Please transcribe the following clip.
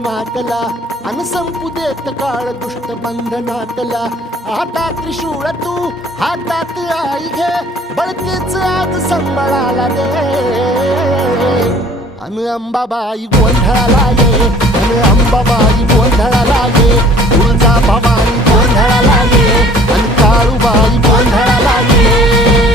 माध्यमातला अन संपू देत काळ दुष्ट बंधनातला. आता त्रिशूळ तू हातात आई घे, बळकेच आज संबळाला दे. अन अंबाबाई गोंधळाला ये, अन अंबाबाई गोंधळाला ये. तुळजा भवानी गोंधळाला ये, अन काळूबाई गोंधळाला ये.